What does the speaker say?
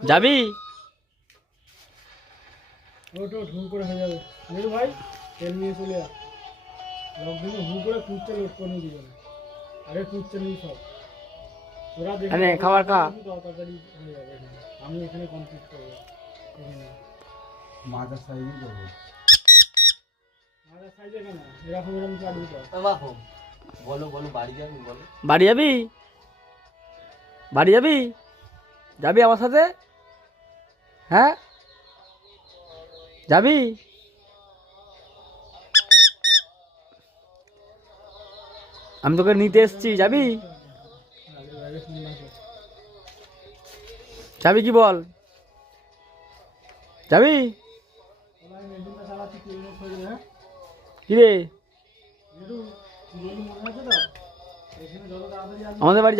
যাবি? ওটো ঢুম করে হয়ে যাবে মেরু ভাই, তেল নিয়ে চলে যা। লকডাউনে হুম করে কুচটা লোড করে দিবে না। আরে কুচটা নিয়ে সব তোরা দেখে খাবার খা। তাড়াতাড়ি হয়ে যাবে এখানে। আমি এখানে কমপ্লিট করবো এখানে। মাদার সাইজই করবো। মাদার সাইজে কেন এরকম এরকম কাটবি তো। বলো বলো বাড়ি যাবি বলো। বাড়ি যাবি? বাড়ি যাবি? যাবি আমার সাথে? হ্যাঁ যাবি? আমি তোকে নিতে এসছি, যাবি? আগে আগে ফোন না কর। যাবি কি বল? যাবি? ওলাই মেশিনটা চালাচ্ছি তেল লোড হয়ে যাবে। হ্যাঁ কিরে মেরু, তুই বললি মনে আছে তো? এখানে যত তাড়াতাড়ি আসবি আমাদের বাড়ি